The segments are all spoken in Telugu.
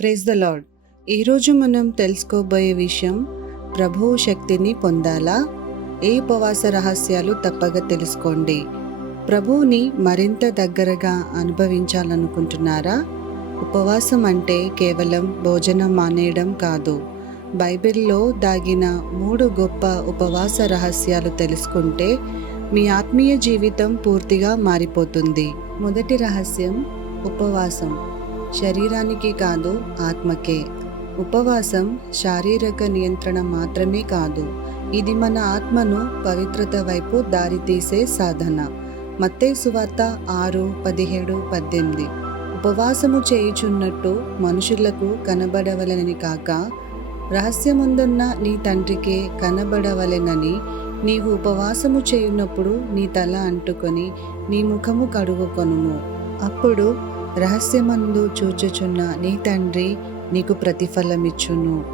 ప్రైజ్ ద లాడ్ ఈరోజు మనం తెలుసుకోబోయే విషయం ప్రభువు శక్తిని పొందాలా? ఏ ఉపవాస రహస్యాలు తప్పక తెలుసుకోండి. ప్రభువుని మరింత దగ్గరగా అనుభవించాలనుకుంటున్నారా? ఉపవాసం అంటే కేవలం భోజనం మానేయడం కాదు. బైబిల్లో దాగిన మూడు గొప్ప ఉపవాస రహస్యాలు తెలుసుకుంటే మీ ఆత్మీయ జీవితం పూర్తిగా మారిపోతుంది. మొదటి రహస్యం ఉపవాసం. శరీరానికి కాదు ఆత్మకే. ఉపవాసం శారీరక నియంత్రణ మాత్రమే కాదు. ఇది మన ఆత్మను పవిత్రత వైపు దారితీసే సాధన. మత్తే సువార్త ఆరు పదిహేడు పద్దెనిమిది. ఉపవాసము చేయుచున్నట్టు మనుషులకు కనబడవలనని కాక రహస్యముందున్న నీ తండ్రికే కనబడవలెనని నీవు ఉపవాసము చేయున్నప్పుడు నీ తల అంటుకొని నీ ముఖము కడుగుకొనుము. అప్పుడు రహస్యమందు చూచుచున్న నీ తండ్రి నీకు ప్రతిఫలమిచ్చును.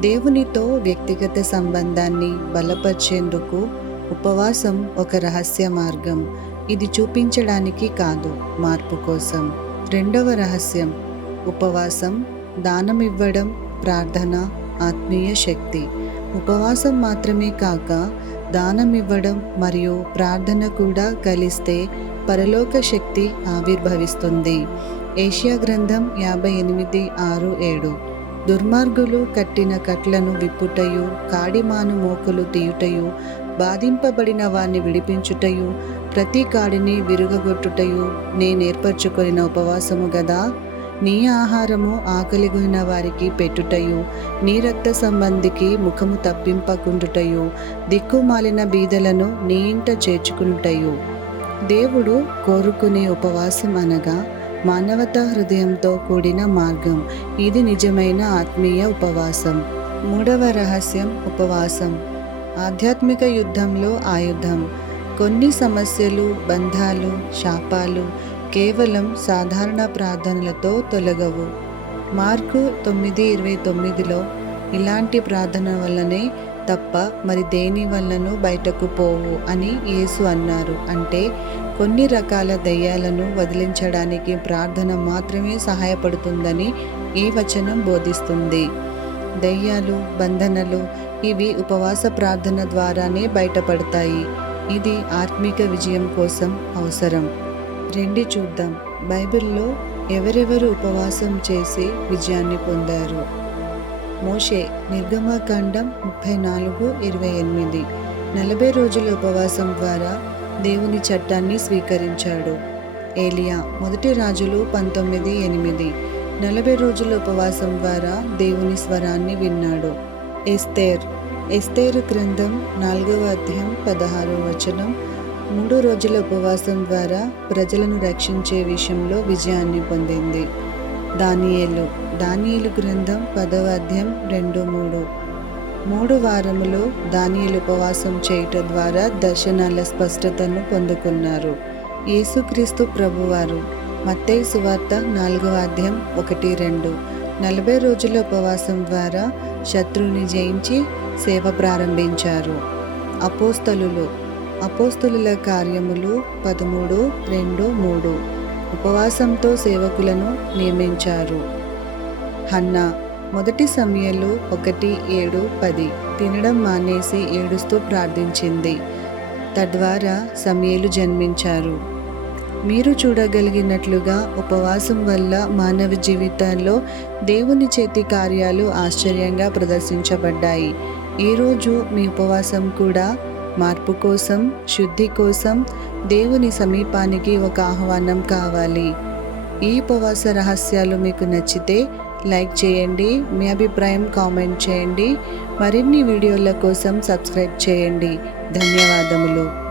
దేవునితో వ్యక్తిగత సంబంధాన్ని బలపరిచేందుకు ఉపవాసం ఒక రహస్య మార్గం. ఇది చూపించడానికి కాదు మార్పు కోసం. రెండవ రహస్యం ఉపవాసం దానం ఇవ్వడం ప్రార్థన ఆత్మీయ శక్తి. ఉపవాసం మాత్రమే కాక దానం ఇవ్వడం మరియు ప్రార్థన కూడా కలిస్తే పరలోక శక్తి ఆవిర్భవిస్తుంది. ఏషియా గ్రంథం యాభై ఎనిమిది ఆరు ఏడు. దుర్మార్గులు కట్టిన కట్లను విప్పుటయు కాడిమాను మోకలు తీయుటయు బాధింపబడిన వారిని విడిపించుటయు ప్రతి కాడిని విరుగగొట్టుటయు నేనేర్పరచుకొనిన ఉపవాసము గదా? నీ ఆహారము ఆకలిగిన వారికి పెట్టుటయు నీ రక్త సంబంధికి ముఖము తప్పింపకుండుటయు దిక్కుమాలిన బీదలను నీ ఇంట చేర్చుకునుటయు. దేవుడు కోరుకునే ఉపవాసం అనగా మానవతా హృదయంతో కూడిన మార్గం. ఇది నిజమైన ఆత్మీయ ఉపవాసం. మూడవ రహస్యం ఉపవాసం. ఆధ్యాత్మిక యుద్ధంలో ఆయుధం. కొన్ని సమస్యలు బంధాలు శాపాలు కేవలం సాధారణ ప్రార్థనలతో తొలగవు. మార్కు తొమ్మిది ఇరవై తొమ్మిదిలో ఇలాంటి ప్రార్థన వల్లనే తప్ప మరి దేని వల్లనూ బయటకు పోవు అని యేసు అన్నారు. అంటే కొన్ని రకాల దయ్యాలను వదిలించడానికి ప్రార్థన మాత్రమే సహాయపడుతుందని ఈ వచనం బోధిస్తుంది. దయ్యాలు బంధనలు ఇవి ఉపవాస ప్రార్థన ద్వారానే బయటపడతాయి. ఇది ఆత్మిక విజయం కోసం అవసరం. రెండి చూద్దాం. బైబిల్లో ఎవరెవరు ఉపవాసం చేసి విజయాన్ని పొందారు? మోషే నిర్గమాకాండం ముప్పై నాలుగు ఇరవై ఎనిమిది. నలభై రోజుల ఉపవాసం ద్వారా దేవుని చట్టాన్ని స్వీకరించాడు. ఏలియా మొదటి రాజులు పంతొమ్మిది ఎనిమిది. నలభై రోజుల ఉపవాసం ద్వారా దేవుని స్వరాన్ని విన్నాడు. ఎస్తేర్ ఎస్తేరు గ్రంథం నాలుగవ అధ్యాయం పదహారవ వచనం మూడు రోజుల ఉపవాసం ద్వారా ప్రజలను రక్షించే విషయంలో విజయాన్ని పొందింది. దానియేలు దానియేలు గ్రంథం పదవ అధ్యాయం రెండు మూడు. మూడు వారములో దానియేలు ఉపవాసం చేయటం ద్వారా దర్శనాల స్పష్టతను పొందుకున్నారు. యేసుక్రీస్తు ప్రభువారు మత్తయి సువార్త నాలుగవ అధ్యాయం ఒకటి రెండు. నలభై రోజుల ఉపవాసం ద్వారా శత్రువుని జయించి సేవ ప్రారంభించారు. అపోస్తలులు అపోస్తుల కార్యములు పదమూడు రెండు మూడు. ఉపవాసంతో సేవకులను నియమించారు. హన్నా మొదటి సమయంలో ఒకటి ఏడు పది. తినడం మానేసి ఏడుస్తూ ప్రార్థించింది. తద్వారా సమయలు జన్మించారు. మీరు చూడగలిగినట్లుగా ఉపవాసం వల్ల మానవ జీవితాల్లో దేవుని చేతి కార్యాలు ఆశ్చర్యంగా ప్రదర్శించబడ్డాయి. ఈరోజు మీ ఉపవాసం కూడా మార్పు కోసం శుద్ధి కోసం దేవుని సమీపానికి ఒక ఆహ్వానం కావాలి. ఈ ఉపవాస రహస్యాలు మీకు నచ్చితే లైక్ చేయండి మీ అభిప్రాయం కామెంట్ చేయండి మరిన్ని వీడియోల కోసం సబ్స్క్రైబ్ చేయండి. ధన్యవాదములు.